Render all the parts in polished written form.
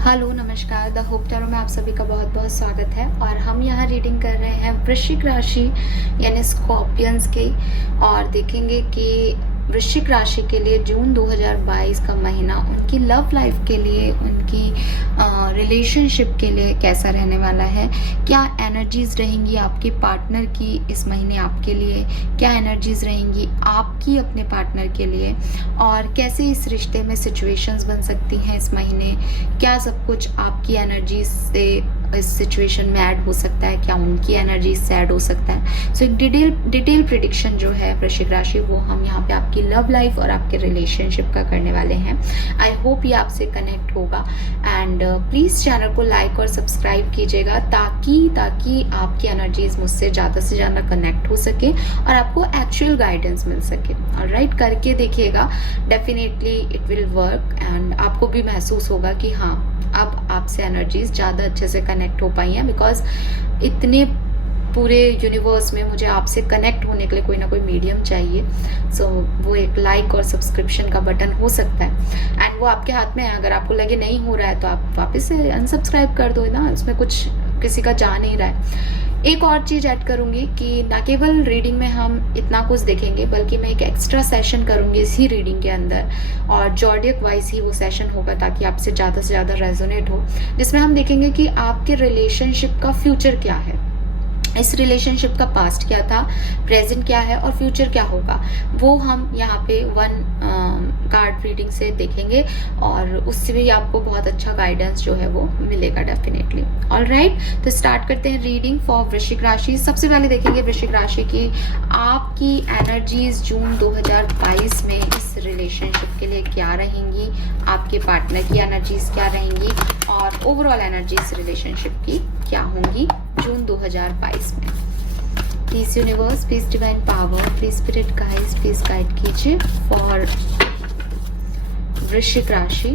Hello नमस्कार, the hope tarot में आप सभी का बहुत बहुत स्वागत है। और हम यहाँ रीडिंग कर रहे हैं वृश्चिक राशि यानी स्कॉर्पियंस की, और देखेंगे कि वृश्चिक राशि के लिए जून 2022 का महीना उनकी लव लाइफ के लिए, उनकी रिलेशनशिप के लिए कैसा रहने वाला है। क्या एनर्जीज रहेंगी आपके पार्टनर की इस महीने आपके लिए, क्या एनर्जीज रहेंगी आपकी अपने पार्टनर के लिए, और कैसे इस रिश्ते में सिचुएशंस बन सकती हैं इस महीने। क्या सब कुछ आपकी एनर्जी से इस सिचुएशन में ऐड हो सकता है, क्या उनकी एनर्जी से ऐड हो सकता है। सो एक डिटेल प्रिडिक्शन जो है वृश्चिक राशि, वो हम यहाँ पे आपकी लव लाइफ और आपके रिलेशनशिप का करने वाले हैं। आई होप ये आपसे कनेक्ट होगा, एंड प्लीज़ चैनल को लाइक और सब्सक्राइब कीजिएगा ताकि आपकी एनर्जीज मुझसे ज़्यादा से ज़्यादा कनेक्ट हो सके और आपको एक्चुअल गाइडेंस मिल सके। ऑलराइट, करके देखिएगा, definitely it will work, and आपको भी महसूस होगा कि हाँ, अब आपसे एनर्जीज ज़्यादा अच्छे से कनेक्ट हो पाई हैं, बिकॉज इतने पूरे यूनिवर्स में मुझे आपसे कनेक्ट होने के लिए कोई ना कोई मीडियम चाहिए। सो वो एक लाइक और सब्सक्रिप्शन का बटन हो सकता है, एंड वो आपके हाथ में है। अगर आपको लगे नहीं हो रहा है तो आप वापस से अनसब्सक्राइब कर दो ना, उसमें कुछ किसी का जा नहीं रहा है। एक और चीज़ ऐड करूँगी कि ना केवल रीडिंग में हम इतना कुछ देखेंगे, बल्कि मैं एक एक्स्ट्रा सेशन करूँगी इसी रीडिंग के अंदर, और जॉडियक वाइज ही वो सेशन होगा ताकि आपसे ज़्यादा रेजोनेट हो, जिसमें हम देखेंगे कि आपके रिलेशनशिप का फ्यूचर क्या है, इस रिलेशनशिप का पास्ट क्या था, प्रेजेंट क्या है और फ्यूचर क्या होगा। वो हम यहाँ पे वन कार्ड रीडिंग से देखेंगे, और उससे भी आपको बहुत अच्छा गाइडेंस जो है वो मिलेगा डेफिनेटली। ऑलराइट, तो स्टार्ट करते हैं रीडिंग फॉर वृश्चिक राशि। सबसे पहले देखेंगे वृश्चिक राशि की आपकी एनर्जीज जून 2022 में इस रिलेशनशिप के लिए क्या रहेंगी, आपके पार्टनर की एनर्जीज क्या रहेंगी, और ओवरऑल एनर्जीज रिलेशनशिप की क्या होंगी जून 2022 में। Please universe, please divine power, please spirit guides, please guide कीजिए फॉर वृश्चिक राशि।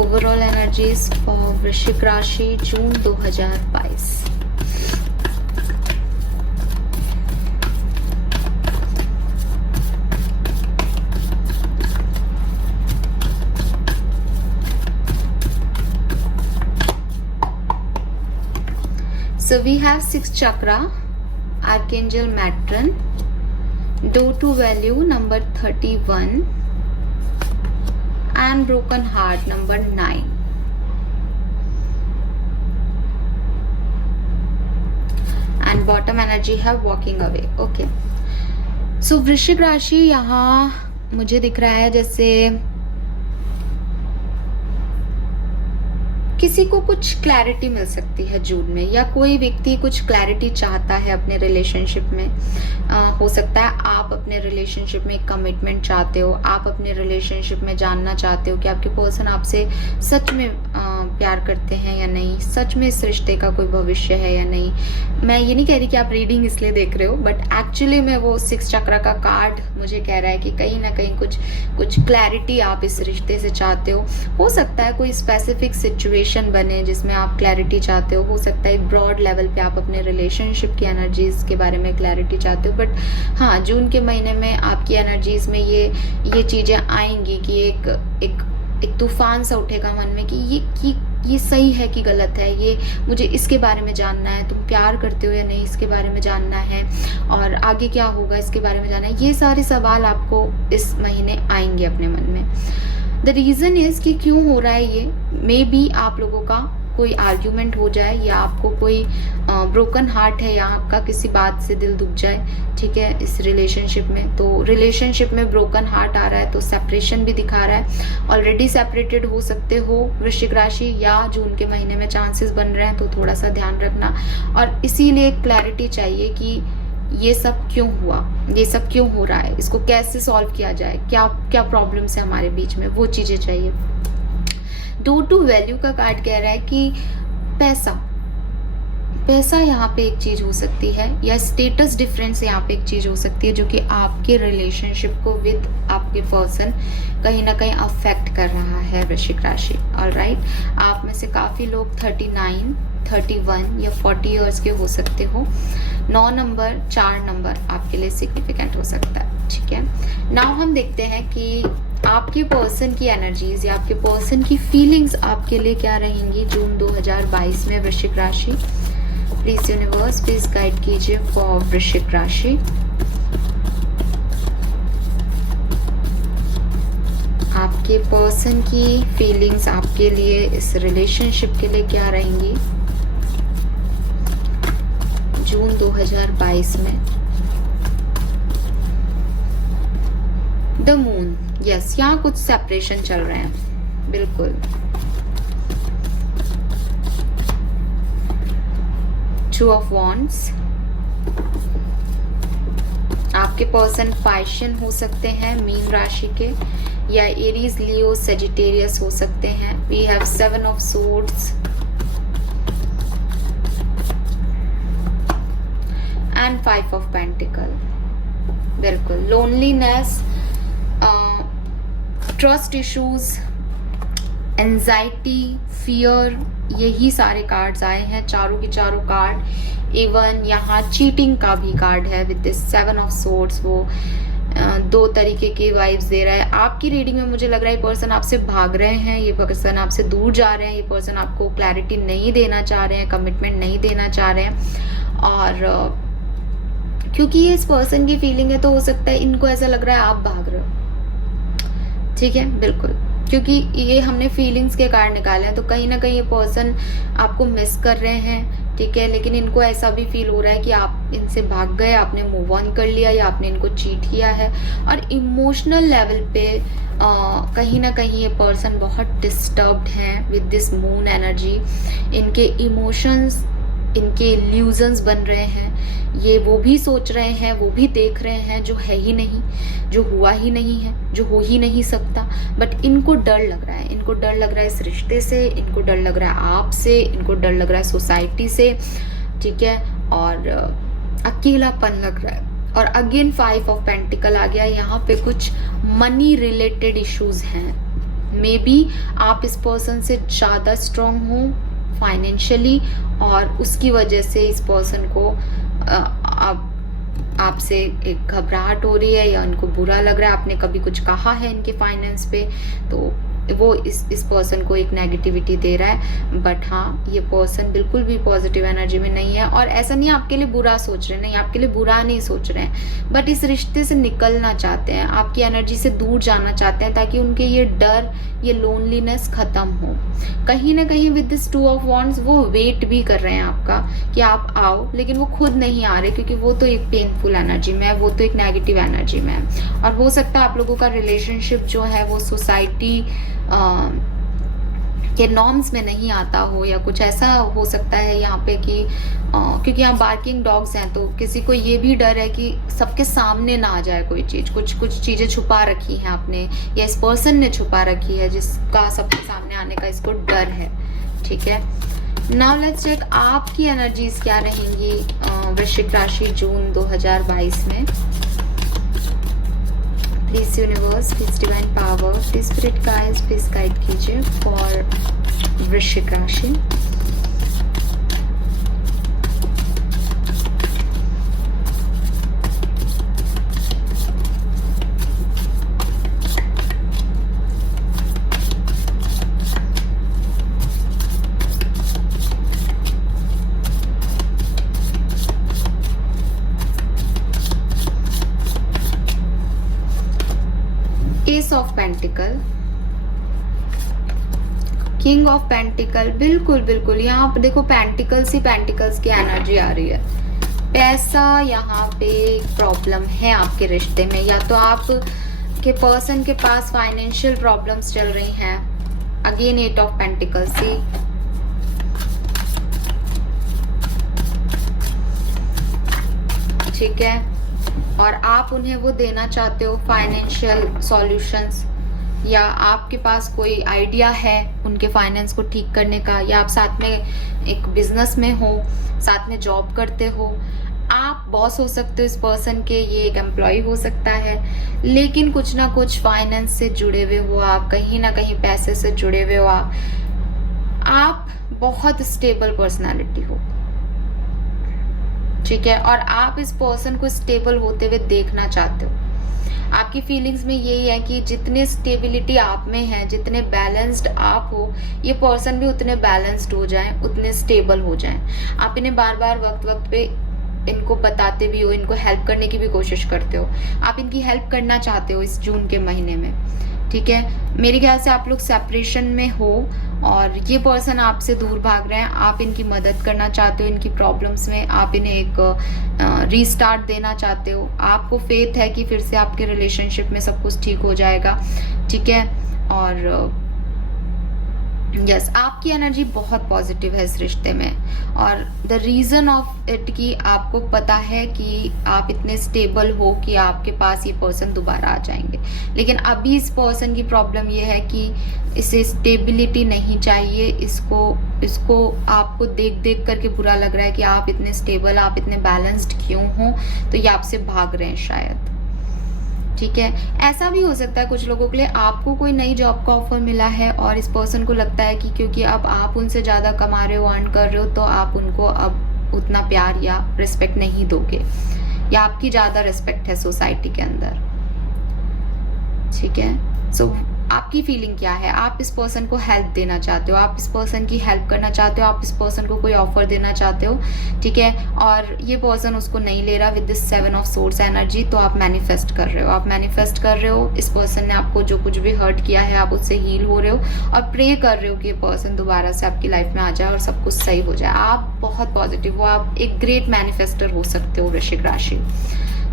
ओवरऑल एनर्जीज फॉर वृश्चिक राशि जून 2022। So we have 6th chakra, Archangel Matron, door to value number 31, and broken heart number 9. And bottom energy have walking away. Okay. So वृश्चिक राशि यहाँ मुझे दिख रहा है जैसे किसी को कुछ क्लैरिटी मिल सकती है जून में, या कोई व्यक्ति कुछ क्लैरिटी चाहता है अपने रिलेशनशिप में। हो सकता है आप अपने रिलेशनशिप में कमिटमेंट चाहते हो, आप अपने रिलेशनशिप में जानना चाहते हो कि आपके पर्सन आपसे सच में प्यार करते हैं या नहीं, सच में इस रिश्ते का कोई भविष्य है या नहीं। मैं ये नहीं कह रही कि आप रीडिंग इसलिए देख रहे हो, बट एक्चुअली में वो 6 चक्र का कार्ड मुझे कह रहा है कि कहीं ना कहीं कुछ क्लैरिटी आप इस रिश्ते से चाहते हो सकता है कोई स्पेसिफिक सिचुएशन बने जिसमें आप क्लैरिटी चाहते हो सकता है एक ब्रॉड लेवल पे आप अपने रिलेशनशिप की एनर्जीज के बारे में क्लैरिटी चाहते हो। बट हाँ, जून के महीने में आपकी एनर्जीज में ये चीजें आएंगी कि एक तूफान सा उठेगा मन में कि ये सही है कि गलत है, ये मुझे इसके बारे में जानना है, तुम प्यार करते हो या नहीं इसके बारे में जानना है, और आगे क्या होगा इसके बारे में जानना है। ये सारे सवाल आपको इस महीने आएंगे अपने मन में। द रीज़न इज कि क्यों हो रहा है ये, मे बी आप लोगों का कोई आर्ग्यूमेंट हो जाए, या आपको कोई ब्रोकन हार्ट है, या आपका किसी बात से दिल दुख जाए, ठीक है, इस रिलेशनशिप में। तो रिलेशनशिप में ब्रोकन हार्ट आ रहा है तो सेपरेशन भी दिखा रहा है। ऑलरेडी सेपरेटेड हो सकते हो वृश्चिक राशि, या जून के महीने में चांसेस बन रहे हैं, तो थोड़ा सा ध्यान रखना। और इसीलिए क्लैरिटी चाहिए कि ये सब क्यों हुआ, ये सब क्यों हो रहा है, इसको कैसे सॉल्व किया जाए, क्या प्रॉब्लम्स है हमारे बीच में, वो चीज़ें चाहिए। डोर टू वैल्यू का कार्ड कह रहा है कि पैसा यहाँ पे एक चीज हो सकती है, या स्टेटस डिफरेंस यहाँ पे एक चीज हो सकती है जो कि आपके रिलेशनशिप को विद आपके पर्सन कहीं ना कहीं अफेक्ट कर रहा है वृश्चिक राशि। ऑलराइट, आप में से काफी लोग 39, 31 या 40 इयर्स के हो सकते हो। 9 नंबर, 4 नंबर आपके लिए सिग्निफिकेंट हो सकता है। ठीक है, नाउ हम देखते हैं कि आपके पर्सन की एनर्जीज या आपके पर्सन की फीलिंग्स आपके लिए क्या रहेंगी जून 2022 में वृश्चिक राशि। प्लीज यूनिवर्स प्लीज गाइड कीजिए फॉर वृश्चिक राशि। आपके पर्सन की फीलिंग्स आपके लिए इस रिलेशनशिप के लिए क्या रहेंगी जून 2022 में। द मून, यस, यहाँ कुछ सेपरेशन चल रहे हैं, बिल्कुल। टू ऑफ वॉन्ड्स, आपके पर्सन पाइशियन हो सकते हैं, मीन राशि के, या एरीज, लियो, सेजिटेरियस हो सकते हैं। We have 7 of swords and 5 of pentacle, बिल्कुल। Loneliness, trust issues, anxiety, fear, यही सारे कार्ड्स आए हैं, चारों के चारों कार्ड। इवन यहाँ चीटिंग का भी कार्ड है विद दिस 7 ऑफ सोर्ड्स। वो दो तरीके की वाइब्स दे रहा है। आपकी रीडिंग में मुझे लग रहा है ये पर्सन आपसे भाग रहे हैं, ये पर्सन आपसे दूर जा रहे हैं, ये पर्सन आपको क्लैरिटी नहीं देना चाह रहे हैं, कमिटमेंट नहीं देना चाह रहे हैं। और क्योंकि ये इस पर्सन की फीलिंग है तो हो सकता है इनको ऐसा लग रहा है आप भाग रहे हो, ठीक है, बिल्कुल। क्योंकि ये हमने फीलिंग्स के कार्ड निकाले हैं, तो कहीं ना कहीं ये पर्सन आपको मिस कर रहे हैं, ठीक है, लेकिन इनको ऐसा भी फील हो रहा है कि आप इनसे भाग गए, आपने मूव ऑन कर लिया या आपने इनको चीट किया है। और इमोशनल लेवल पे कहीं ना कहीं ये पर्सन बहुत डिस्टर्ब्ड हैं विद दिस मून एनर्जी। इनके इमोशंस, इनके इल्यूजन्स बन रहे हैं, ये वो भी सोच रहे हैं, वो भी देख रहे हैं जो है ही नहीं, जो हुआ ही नहीं है, जो हो ही नहीं सकता। बट इनको डर लग रहा है, इनको डर लग रहा है इस रिश्ते से, इनको डर लग रहा है आपसे, इनको डर लग रहा है सोसाइटी से, ठीक है, और अकेलापन लग रहा है। और अगेन 5 ऑफ पेंटिकल आ गया। यहाँ पे कुछ मनी रिलेटेड इश्यूज हैं। मे बी आप इस पर्सन से ज़्यादा स्ट्रांग हो फाइनेंशियली, और उसकी वजह से इस पर्सन को आपसे एक घबराहट हो रही है, या उनको बुरा लग रहा है आपने कभी कुछ कहा है इनके फाइनेंस पे, तो वो इस पर्सन को एक नेगेटिविटी दे रहा है। बट हाँ, ये पर्सन बिल्कुल भी पॉजिटिव एनर्जी में नहीं है, और ऐसा नहीं आपके लिए बुरा सोच रहे हैं, नहीं, आपके लिए बुरा नहीं सोच रहे हैं, बट इस रिश्ते से निकलना चाहते हैं, आपकी एनर्जी से दूर जाना चाहते हैं, ताकि उनके ये डर, ये लोनलीनेस खत्म हो। कहीं ना कहीं विद दिस 2 ऑफ वॉन्ड्स वो वेट भी कर रहे हैं आपका कि आप आओ, लेकिन वो खुद नहीं आ रहे, क्योंकि वो तो एक पेनफुल एनर्जी में है, वो तो एक नेगेटिव एनर्जी में है। और हो सकता है आप लोगों का रिलेशनशिप जो है वो सोसाइटी के नॉर्म्स में नहीं आता हो, या कुछ ऐसा हो सकता है यहाँ पे कि क्योंकि यहाँ बार्किंग डॉग्स हैं, तो किसी को ये भी डर है कि सबके सामने ना आ जाए कोई चीज, कुछ चीजें छुपा रखी हैं आपने, या इस पर्सन ने छुपा रखी है जिसका सबके सामने आने का इसको डर है, ठीक है। नाउ लेट्स चेक आपकी एनर्जीज क्या रहेंगी वृश्चिक राशि जून 2022 में। Please universe, please divine power, please spirit guides, please guide कीजिए फॉर वृश्चिक राशि। S of pentacle, king of pentacle, बिल्कुल बिल्कुल। यहाँ पे देखो पेंटिकल्स ही पेंटिकल्स की एनर्जी आ रही है। पैसा यहाँ पे प्रॉब्लम है आपके रिश्ते में, या तो आप के पर्सन के पास फाइनेंशियल प्रॉब्लम्स चल रही हैं। अगेन 8 ऑफ पेंटिकल्स ही, ठीक है, और आप उन्हें वो देना चाहते हो फाइनेंशियल सॉल्यूशंस, या आपके पास कोई आइडिया है उनके फाइनेंस को ठीक करने का, या आप साथ में एक बिजनेस में हो, साथ में जॉब करते हो, आप बॉस हो सकते हो इस पर्सन के, ये एक एम्प्लॉय हो सकता है, लेकिन कुछ ना कुछ फाइनेंस से जुड़े हुए हो आप, कहीं ना कहीं पैसे से जुड़े हुए हो आप बहुत स्टेबल पर्सनालिटी हो, ठीक है, और आप इस पर्सन को स्टेबल होते हुए देखना चाहते हो। आपकी फीलिंग्स में यही है कि जितने स्टेबिलिटी आप में है, जितने बैलेंस्ड आप हो, ये पर्सन भी उतने बैलेंस्ड हो जाएं, उतने स्टेबल हो जाएं। आप इन्हें बार बार वक्त वक्त पे इनको बताते भी हो, इनको हेल्प करने की भी कोशिश करते हो, आप इनकी हेल्प करना चाहते हो इस जून के महीने में, ठीक है। मेरे ख्याल से आप लोग सेपरेशन में हो और ये पर्सन आपसे दूर भाग रहे हैं, आप इनकी मदद करना चाहते हो, इनकी प्रॉब्लम्स में आप इन्हें एक रीस्टार्ट देना चाहते हो। आपको फेथ है कि फिर से आपके रिलेशनशिप में सब कुछ ठीक हो जाएगा, ठीक है। और यस, आपकी एनर्जी बहुत पॉजिटिव है इस रिश्ते में, और द रीजन ऑफ इट कि आपको पता है कि आप इतने स्टेबल हो कि आपके पास ये पर्सन दोबारा आ जाएंगे। लेकिन अभी इस पर्सन की प्रॉब्लम ये है कि इसे स्टेबिलिटी नहीं चाहिए, इसको आपको देख देख करके बुरा लग रहा है कि आप इतने स्टेबल, आप इतने बैलेंस्ड क्यों हो, तो ये आपसे भाग रहे हैं शायद, ठीक है। ऐसा भी हो सकता है कुछ लोगों के लिए, आपको कोई नई जॉब का ऑफर मिला है और इस पर्सन को लगता है कि क्योंकि अब आप उनसे ज़्यादा कमा रहे हो, अर्न कर रहे हो, तो आप उनको अब उतना प्यार या रिस्पेक्ट नहीं दोगे, या आपकी ज़्यादा रिस्पेक्ट है सोसाइटी के अंदर, ठीक है। सो आपकी फीलिंग क्या है? आप इस पर्सन को हेल्प देना चाहते हो, आप इस पर्सन की हेल्प करना चाहते हो, आप इस पर्सन को कोई ऑफर देना चाहते हो, ठीक है। और ये पर्सन उसको नहीं ले रहा with this 7 of swords energy, तो आप मैनिफेस्ट कर रहे हो, आप मैनिफेस्ट कर रहे हो। इस पर्सन ने आपको जो कुछ भी हर्ट किया है, आप उससे हील हो रहे हो और प्रे कर रहे हो कि ये पर्सन दोबारा से आपकी लाइफ में आ जाए और सब कुछ सही हो जाए। आप बहुत पॉजिटिव हो, आप एक ग्रेट मैनिफेस्टर हो सकते हो वृश्चिक राशि।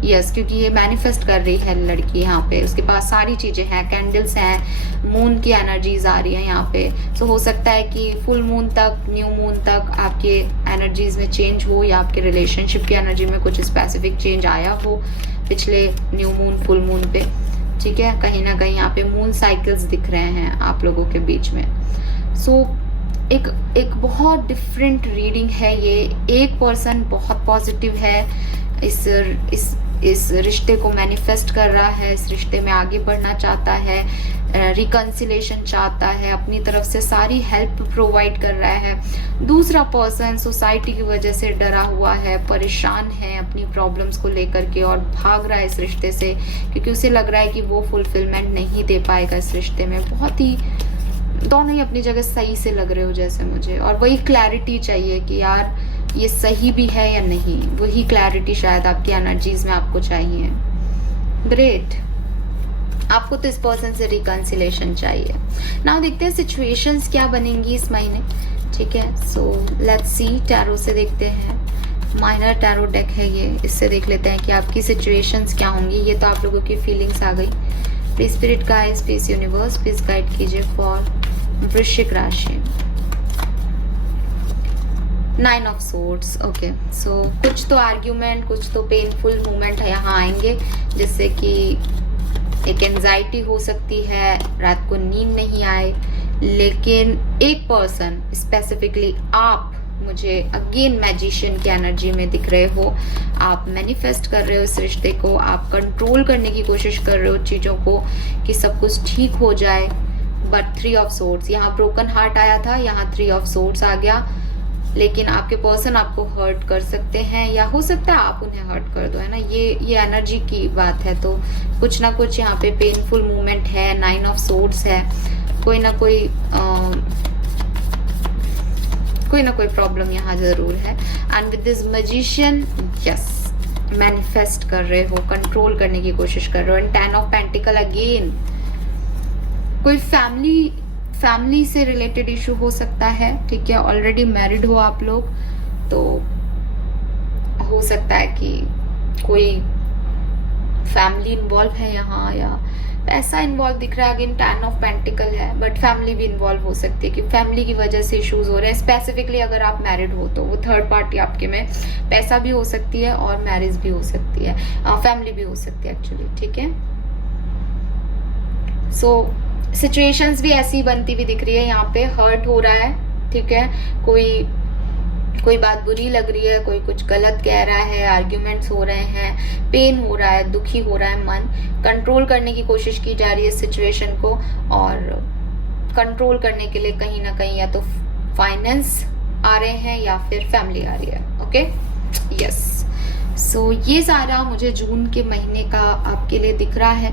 यस, क्योंकि ये मैनिफेस्ट कर रही है लड़की यहाँ पे, उसके पास सारी चीजें हैं, कैंडल्स हैं, मून की एनर्जीज आ रही है यहाँ पे। सो हो सकता है कि फुल मून तक, न्यू मून तक आपके एनर्जीज में चेंज हो, या आपके रिलेशनशिप की एनर्जी में कुछ स्पेसिफिक चेंज आया हो पिछले न्यू मून, फुल मून पे, ठीक है। कहीं ना कहीं यहाँ पे मून साइकिल्स दिख रहे हैं आप लोगों के बीच में। सो एक बहुत डिफरेंट रीडिंग है ये। एक पर्सन बहुत पॉजिटिव है, इस रिश्ते को मैनिफेस्ट कर रहा है, इस रिश्ते में आगे बढ़ना चाहता है, रिकंसिलेशन चाहता है, अपनी तरफ से सारी हेल्प प्रोवाइड कर रहा है। दूसरा पर्सन सोसाइटी की वजह से डरा हुआ है, परेशान है अपनी प्रॉब्लम्स को लेकर के, और भाग रहा है इस रिश्ते से क्योंकि उसे लग रहा है कि वो फुलफिलमेंट नहीं दे पाएगा इस रिश्ते में। बहुत ही दोनों ही अपनी जगह सही से लग रहे हो जैसे मुझे, और वही क्लैरिटी चाहिए कि यार ये सही भी है या नहीं, वही क्लैरिटी शायद आपकी एनर्जीज में आपको चाहिए। ग्रेट, आपको तो इस पर्सन से रिकंसिलेशन चाहिए। नाउ देखते हैं सिचुएशंस क्या बनेंगी इस महीने, ठीक है। सो लेट्स सी, टैरो से देखते हैं, माइनर टैरो डेक है ये, इससे देख लेते हैं कि आपकी सिचुएशंस क्या होंगी। ये तो आप लोगों की फीलिंग्स आ गई। Please spirit guides, please universe, please guide कीजिए फॉर वृश्चिक राशि। 9 ऑफ सोर्ड्स, ओके। सो कुछ तो आर्ग्यूमेंट, कुछ तो पेनफुल मोमेंट यहाँ आएंगे, जिससे कि एक एंजाइटी हो सकती है, रात को नींद नहीं आए। लेकिन एक पर्सन स्पेसिफिकली आप मुझे अगेन मैजिशियन की एनर्जी में दिख रहे हो, आप मैनिफेस्ट कर रहे हो इस रिश्ते को, आप कंट्रोल करने की कोशिश कर रहे हो चीज़ों को कि सब कुछ ठीक हो जाए। बट 3 ऑफ सोर्ड्स, यहाँ ब्रोकन हार्ट आया था, यहाँ 3 ऑफ सोर्ड्स आ गया। लेकिन आपके पर्सन आपको हर्ट कर सकते हैं, या हो सकता है आप उन्हें हर्ट कर दो, है ना। ये एनर्जी की बात है, तो कुछ ना कुछ यहाँ पे पेनफुल मोमेंट है। 9 ऑफ सोर्ड्स है, कोई ना कोई प्रॉब्लम यहाँ जरूर है। And with this magician, yes, manifest कर रहे हो, कंट्रोल करने की कोशिश कर रहे हो। एंड 10 ऑफ पेंटिकल अगेन, कोई फैमिली से रिलेटेड इशू हो सकता है, ठीक है। ऑलरेडी मैरिड हो आप लोग, तो हो सकता है कि कोई फैमिली इन्वॉल्व है यहाँ, या पैसा इन्वॉल्व दिख रहा है। अगेन 10 ऑफ पेंटिकल है, बट फैमिली भी इन्वॉल्व हो सकती है कि फैमिली की वजह से इश्यूज हो रहे हैं। स्पेसिफिकली अगर आप मैरिड हो तो वो थर्ड पार्टी आपके में पैसा भी हो सकती है और मैरिज भी हो सकती है, फैमिली भी हो सकती है एक्चुअली, ठीक है। सो सिचुएशंस भी ऐसी बनती हुई दिख रही है, यहाँ पे हर्ट हो रहा है, ठीक है। कोई बात बुरी लग रही है, कोई कुछ गलत कह रहा है, आर्ग्यूमेंट्स हो रहे हैं, पेन हो रहा है, दुखी हो रहा है मन। कंट्रोल करने की कोशिश की जा रही है सिचुएशन को, और कंट्रोल करने के लिए कहीं ना कहीं या तो फाइनेंस आ रहे हैं या फिर फैमिली आ रही है, ओके। यस, सो ये सारा मुझे जून के महीने का आपके लिए दिख रहा है।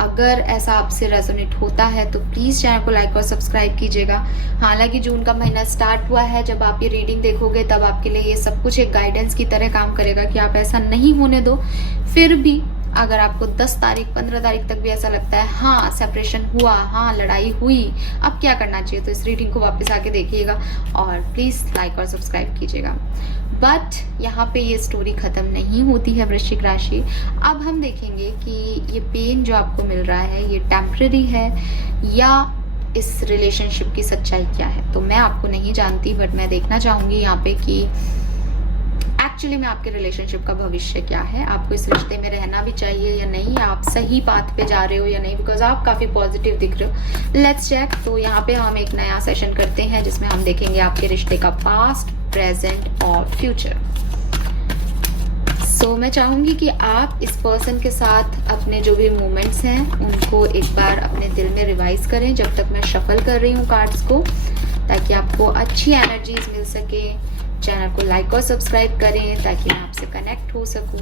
अगर ऐसा आपसे रेजोनेट होता है तो प्लीज़ चैनल को लाइक और सब्सक्राइब कीजिएगा। हालांकि जून का महीना स्टार्ट हुआ है, जब आप ये रीडिंग देखोगे तब आपके लिए ये सब कुछ एक गाइडेंस की तरह काम करेगा कि आप ऐसा नहीं होने दो। फिर भी अगर आपको 10 तारीख 15 तारीख तक भी ऐसा लगता है हाँ सेपरेशन हुआ, हाँ लड़ाई हुई, अब क्या करना चाहिए, तो इस रीडिंग को वापस आके देखिएगा और प्लीज़ लाइक और सब्सक्राइब कीजिएगा। बट यहाँ पे ये स्टोरी ख़त्म नहीं होती है वृश्चिक राशि। अब हम देखेंगे कि ये पेन जो आपको मिल रहा है ये टेम्पररी है या इस रिलेशनशिप की सच्चाई क्या है। तो मैं आपको नहीं जानती, बट मैं देखना चाहूँगी यहाँ पे कि एक्चुअली में आपके रिलेशनशिप का भविष्य क्या है, आपको इस रिश्ते में रहना भी चाहिए या नहीं, आप सही पाथ पे जा रहे हो या नहीं, बिकॉज आप काफ़ी पॉजिटिव दिख रहे हो। Let's check. तो यहाँ पे हम एक नया सेशन करते हैं जिसमें हम देखेंगे आपके रिश्ते का पास्ट, प्रेजेंट और फ्यूचर। सो मैं चाहूंगी कि आप इस पर्सन के साथ अपने जो भी मोमेंट्स हैं उनको एक बार अपने दिल में रिवाइज करें जब तक मैं शफल कर रही हूँ कार्ड्स को, ताकि आपको अच्छी एनर्जीज मिल सके। चैनल को लाइक और सब्सक्राइब करें ताकि मैं आपसे कनेक्ट हो सकूं।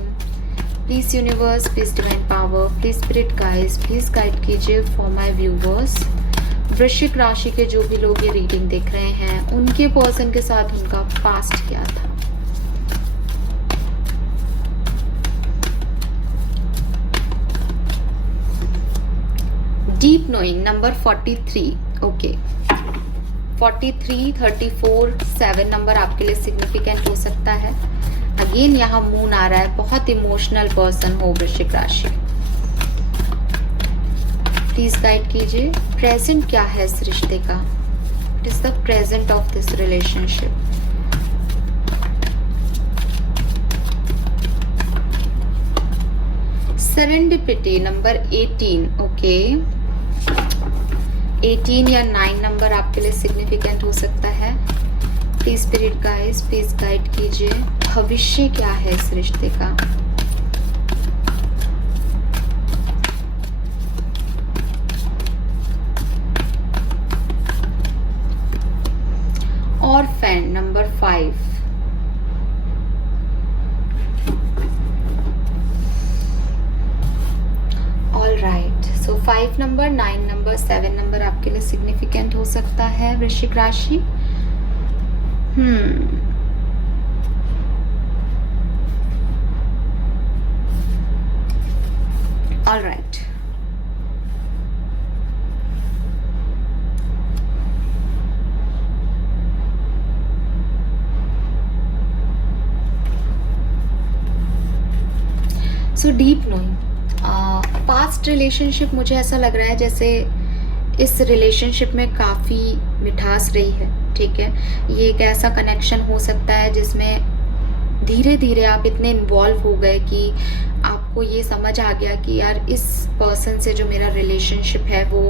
Please universe, please divine power, please spirit guides, please guide कीजिए फॉर माय व्यूवर्स। वृश्चिक राशि के जो भी लोग ये रीडिंग देख रहे हैं उनके पर्सन के साथ उनका पास्ट क्या था। Deep knowing number 43। Okay 43, 34, 7 number आपके लिए सिग्निफिकेंट हो सकता है। अगेन यहाँ मून आ रहा है, बहुत इमोशनल पर्सन हो वृश्चिक राशि। प्लीज गाइड कीजिए प्रेजेंट क्या है इस रिश्ते का। It is the present of this relationship. Serendipity number 18। Okay 18 या 9 नंबर आपके लिए सिग्निफिकेंट हो सकता है। Please spirit guides, please guide कीजिए भविष्य क्या है इस रिश्ते का। और फैन नंबर 5। ऑल राइट, सो 5 नंबर, 9 नंबर, 7 नंबर आपके लिए सिग्निफिकेंट हो सकता है वृश्चिक राशि। All right, so deep knowing past relationship, मुझे ऐसा लग रहा है जैसे इस रिलेशनशिप में काफ़ी मिठास रही है। ठीक है, ये एक ऐसा कनेक्शन हो सकता है जिसमें धीरे धीरे आप इतने इन्वॉल्व हो गए कि आपको ये समझ आ गया कि यार इस पर्सन से जो मेरा रिलेशनशिप है वो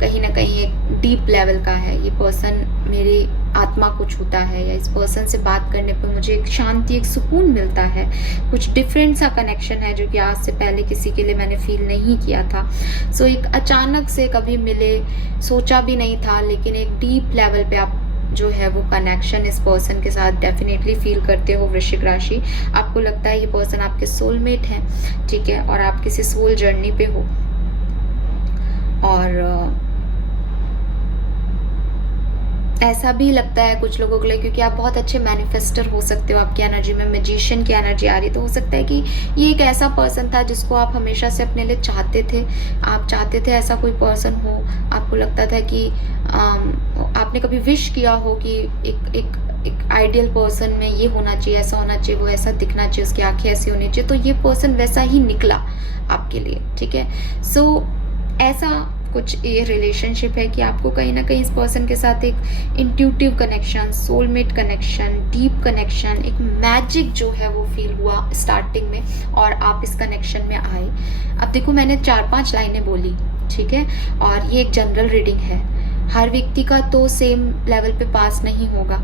कहीं ना कहीं एक डीप लेवल का है। ये पर्सन मेरी आत्मा को छूता है, या इस पर्सन से बात करने पर मुझे एक शांति, एक सुकून मिलता है। कुछ डिफरेंट सा कनेक्शन है जो कि आज से पहले किसी के लिए मैंने फील नहीं किया था। सो एक अचानक से कभी मिले, सोचा भी नहीं था, लेकिन एक डीप लेवल पे आप जो है वो कनेक्शन इस पर्सन के साथ डेफिनेटली फील करते हो वृश्चिक राशि। आपको लगता है ये पर्सन आपके सोलमेट है। ठीक है, और आप किसी सोल जर्नी पे हो। और ऐसा भी लगता है कुछ लोगों के लिए, क्योंकि आप बहुत अच्छे मैनिफेस्टर हो सकते हो, आपकी एनर्जी में मैजिशियन की एनर्जी आ रही, तो हो सकता है कि ये एक ऐसा पर्सन था जिसको आप हमेशा से अपने लिए चाहते थे। आप चाहते थे ऐसा कोई पर्सन हो, आपको लगता था कि आपने कभी विश किया हो कि एक आइडियल पर्सन में ये होना चाहिए, ऐसा होना चाहिए, वो ऐसा दिखना चाहिए, उसकी आंखें ऐसी होनी चाहिए, तो ये पर्सन वैसा ही निकला आपके लिए। ठीक है, सो ऐसा कुछ ये रिलेशनशिप है कि आपको कहीं ना कहीं इस पर्सन के साथ एक intuitive connection, soulmate connection, deep connection, एक मैजिक जो है वो फील हुआ स्टार्टिंग में, और आप इस कनेक्शन में आए। अब देखो, मैंने 4-5 लाइनें बोली, ठीक है, और ये एक जनरल रीडिंग है। हर व्यक्ति का तो सेम लेवल पे पास नहीं होगा,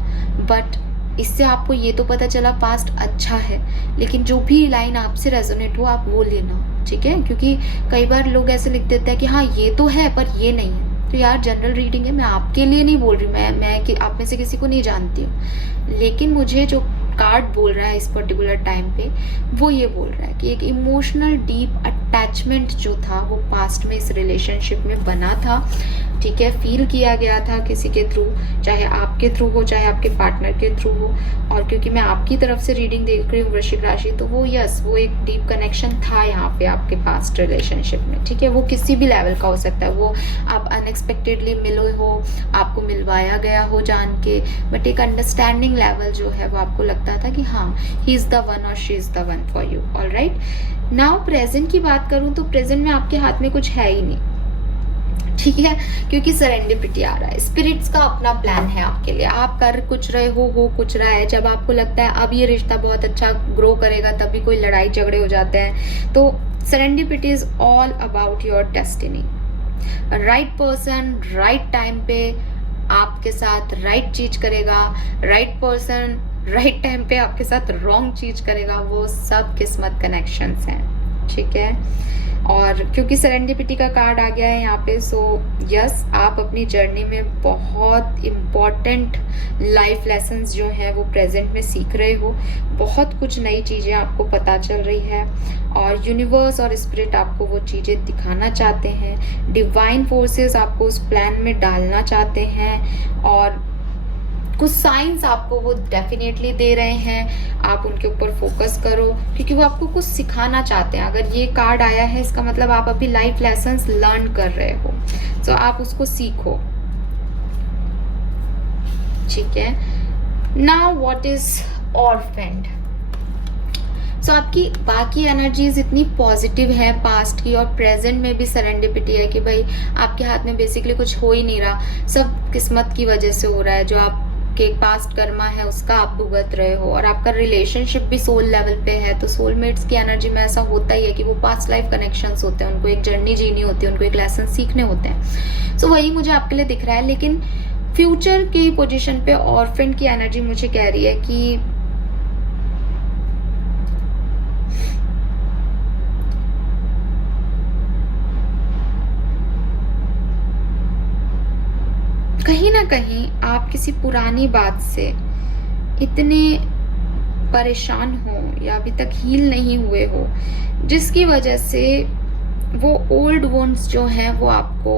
बट इससे आपको ये तो पता चला पास्ट अच्छा है, लेकिन जो भी लाइन आपसे रेजोनेट हो आप वो लेना। ठीक है, क्योंकि कई बार लोग ऐसे लिख देते हैं कि हाँ ये तो है पर ये नहीं है। तो यार जनरल रीडिंग है, मैं आपके लिए नहीं बोल रही हूँ, मैं कि आप में से किसी को नहीं जानती हूँ, लेकिन मुझे जो कार्ड बोल रहा है इस पर्टिकुलर टाइम पे, वो ये बोल रहा है कि एक इमोशनल डीप अटैचमेंट जो था वो पास्ट में इस रिलेशनशिप में बना था, ठीक है, फील किया गया था किसी के थ्रू, चाहे आपके थ्रू हो चाहे आपके पार्टनर के थ्रू हो। और क्योंकि मैं आपकी तरफ से रीडिंग देख रही हूँ वृश्चिक राशि, तो वो वो एक डीप कनेक्शन था यहाँ पे आपके पास्ट रिलेशनशिप में, ठीक है। वो किसी भी लेवल का हो सकता है, वो आप अनएक्सपेक्टेडली मिले हो, आपको मिलवाया गया हो जान के, बट एक अंडरस्टैंडिंग लेवल जो है वो आपको लगता था कि हाँ, ही इज द वन और she is the one for you. Alright, now present की बात करूं तो प्रेजेंट में आपके हाथ में कुछ है ही नहीं, ठीक है, क्योंकि सरेंडिपिटी आ रहा है, स्पिरिट्स का अपना प्लान है आपके लिए, आप कर कुछ रहे हो कुछ रहा है। जब आपको लगता है अब ये रिश्ता बहुत अच्छा ग्रो करेगा, तभी कोई लड़ाई झगड़े हो जाते हैं। तो serendipity is all about your destiny. Right person right time पे आपके साथ राइट चीज करेगा, राइट पर्सन राइट टाइम पे आपके साथ रॉन्ग चीज करेगा, वो सब किस्मत कनेक्शंस हैं, ठीक है। और क्योंकि सेरेंडिपिटी का कार्ड आ गया है यहाँ पे, सो यस, आप अपनी जर्नी में बहुत इम्पॉर्टेंट लाइफ लेसन्स जो हैं वो प्रेजेंट में सीख रहे हो, बहुत कुछ नई चीज़ें आपको पता चल रही है, और यूनिवर्स और स्पिरिट आपको वो चीज़ें दिखाना चाहते हैं, डिवाइन फोर्सेस आपको उस प्लान में डालना चाहते हैं, और कुछ साइंस आपको वो डेफिनेटली दे रहे हैं, आप उनके ऊपर फोकस करो, क्योंकि वो आपको कुछ सिखाना चाहते हैं। अगर ये कार्ड आया है इसका मतलब आप अभी लाइफ लेसन्स लर्न कर रहे हो, तो आप उसको सीखो, ठीक है। Now what is orphaned? So आपकी बाकी एनर्जीज इतनी पॉजिटिव है पास्ट की, और प्रेजेंट में भी सरेंडिपिटी है कि भाई आपके हाथ में बेसिकली कुछ हो ही नहीं रहा, सब किस्मत की वजह से हो रहा है, जो आप के पास्ट कर्मा है उसका आप भुगत रहे हो, और आपका रिलेशनशिप भी सोल लेवल पे है। तो सोलमेट्स की एनर्जी में ऐसा होता ही है कि वो पास्ट लाइफ कनेक्शंस होते हैं, उनको एक जर्नी जीनी होती है, उनको एक लेसन सीखने होते हैं। सो वही मुझे आपके लिए दिख रहा है, लेकिन फ्यूचर की पोजीशन पे ऑर्फन की एनर्जी मुझे कह रही है कि कहीं ना कहीं आप किसी पुरानी बात से इतने परेशान हो या अभी तक हील नहीं हुए हो, जिसकी वजह से वो ओल्ड वुंड्स जो हैं वो आपको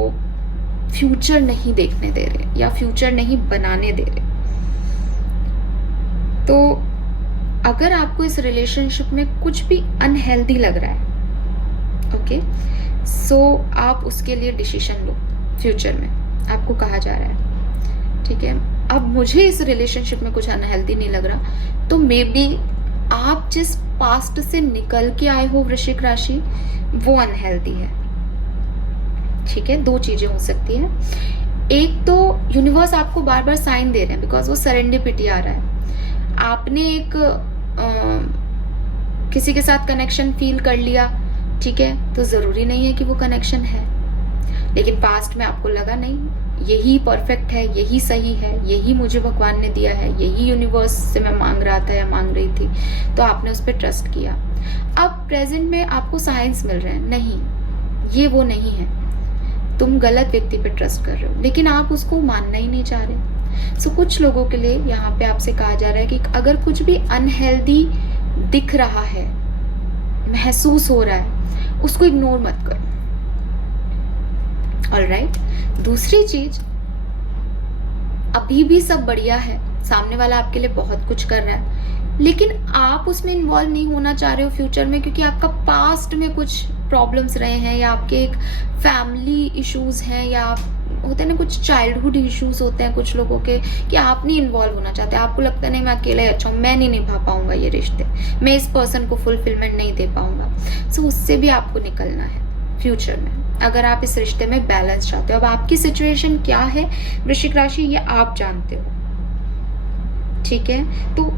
फ्यूचर नहीं देखने दे रहे या फ्यूचर नहीं बनाने दे रहे। तो अगर आपको इस रिलेशनशिप में कुछ भी अनहेल्दी लग रहा है, ओके, सो आप उसके लिए डिसीजन लो। फ्यूचर में आपको कहा जा रहा है, ठीक है, अब मुझे इस रिलेशनशिप में कुछ अनहेल्दी नहीं लग रहा, तो मे बी आप जिस पास्ट से निकल के आए हो वृश्चिक राशि, वो अनहेल्दी है, ठीक है। दो चीजें हो सकती है, एक तो यूनिवर्स आपको बार बार साइन दे रहे हैं, बिकॉज वो सरेंडिपिटी आ रहा है। आपने एक किसी के साथ कनेक्शन फील कर लिया, ठीक है, तो जरूरी नहीं है कि वो कनेक्शन है, लेकिन पास्ट में आपको लगा नहीं यही परफेक्ट है, यही सही है, यही मुझे भगवान ने दिया है, यही यूनिवर्स से मैं मांग रहा था या मांग रही थी, तो आपने उस पर ट्रस्ट किया। अब प्रेजेंट में आपको साइंस मिल रहे हैं, नहीं ये वो नहीं है, तुम गलत व्यक्ति पे ट्रस्ट कर रहे हो, लेकिन आप उसको मानना ही नहीं चाह रहे। सो कुछ लोगों के लिए यहाँ पे आपसे कहा जा रहा है कि अगर कुछ भी अनहेल्दी दिख रहा है, महसूस हो रहा है, उसको इग्नोर मत करो। ऑलराइट, दूसरी चीज, अभी भी सब बढ़िया है, सामने वाला आपके लिए बहुत कुछ कर रहा है, लेकिन आप उसमें इन्वॉल्व नहीं होना चाह रहे हो फ्यूचर में, क्योंकि आपका पास्ट में कुछ प्रॉब्लम्स रहे हैं, या आपके एक फैमिली इश्यूज हैं, या होते हैं ना कुछ चाइल्डहुड इश्यूज होते हैं कुछ लोगों के, कि आप नहीं इन्वॉल्व होना चाहते, आपको लगता नहीं मैं अकेला ही अच्छा हूँ, मैं नहीं निभा पाऊंगा ये रिश्ते, मैं इस पर्सन को फुलफिलमेंट नहीं दे पाऊंगा। सो उससे भी आपको निकलना है फ्यूचर में, अगर आप इस रिश्ते में बैलेंस चाहते हो। अब आपकी सिचुएशन क्या है वृश्चिक राशि, ये आप जानते हो, ठीक है। तो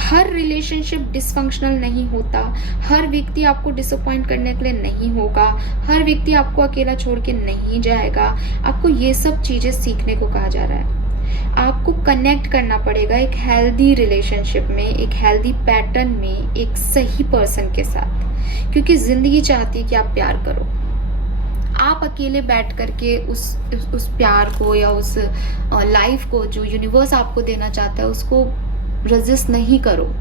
हर रिलेशनशिप डिसफंक्शनल नहीं होता, हर व्यक्ति आपको डिसअपॉइंट करने के लिए नहीं होगा, हर व्यक्ति आपको अकेला छोड़ के नहीं जाएगा। आपको ये सब चीजें सीखने को कहा जा रहा है, आपको कनेक्ट करना पड़ेगा एक हेल्दी रिलेशनशिप में, एक हेल्दी पैटर्न में, एक सही पर्सन के साथ, क्योंकि जिंदगी चाहती है कि आप प्यार करो। आप अकेले बैठ करके उस प्यार को या उस लाइफ को जो यूनिवर्स आपको देना चाहता है उसको रेजिस्ट नहीं करो,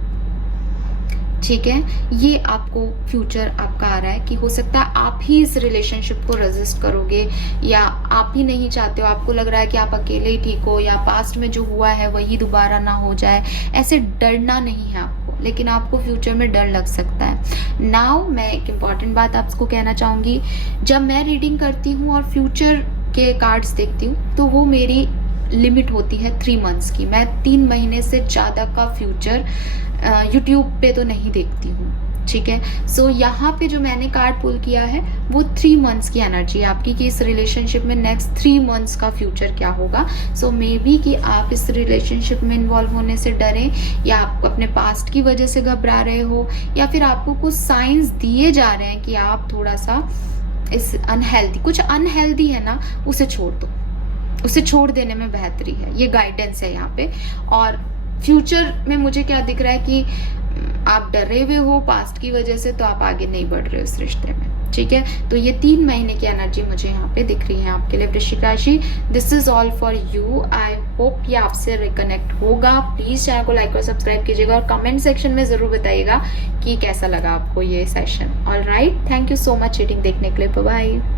ठीक है। ये आपको फ्यूचर आपका आ रहा है कि हो सकता है आप ही इस रिलेशनशिप को रेजिस्ट करोगे, या आप ही नहीं चाहते हो, आपको लग रहा है कि आप अकेले ही ठीक हो, या पास्ट में जो हुआ है वही दोबारा ना हो जाए। ऐसे डरना नहीं है आपको, लेकिन आपको फ्यूचर में डर लग सकता है। नाउ मैं एक इम्पॉर्टेंट बात आपको कहना चाहूँगी, जब मैं रीडिंग करती हूँ और फ्यूचर के कार्ड्स देखती हूँ तो वो मेरी लिमिट होती है 3 मंथ्स की। मैं 3 महीने से ज़्यादा का फ्यूचर यूट्यूब पे तो नहीं देखती हूँ, ठीक है। सो यहाँ पे जो मैंने कार्ड पुल किया है वो 3 मंथ्स की एनर्जी आपकी, कि इस रिलेशनशिप में नेक्स्ट 3 मंथ्स का फ्यूचर क्या होगा। सो मे बी कि आप इस रिलेशनशिप में इन्वॉल्व होने से डरें, या आप अपने पास्ट की वजह से घबरा रहे हो, या फिर आपको कुछ साइंस दिए जा रहे हैं कि आप थोड़ा सा इस कुछ अनहेल्दी है ना, उसे छोड़ दो, उसे छोड़ देने में बेहतरी है। ये गाइडेंस है यहाँ पे। और फ्यूचर में मुझे क्या दिख रहा है कि आप डरे हुए हो पास्ट की वजह से, तो आप आगे नहीं बढ़ रहे हो इस रिश्ते में, ठीक है। तो ये 3 महीने की एनर्जी मुझे यहाँ पे दिख रही है आपके लिए वृश्चिक राशि। This is all for you. I hope ये आपसे रिकनेक्ट होगा। प्लीज चैनल को लाइक और सब्सक्राइब कीजिएगा, और कमेंट सेक्शन में जरूर बताइएगा कि कैसा लगा आपको ये session. All right, thank you so much reading देखने के लिए। Bye bye.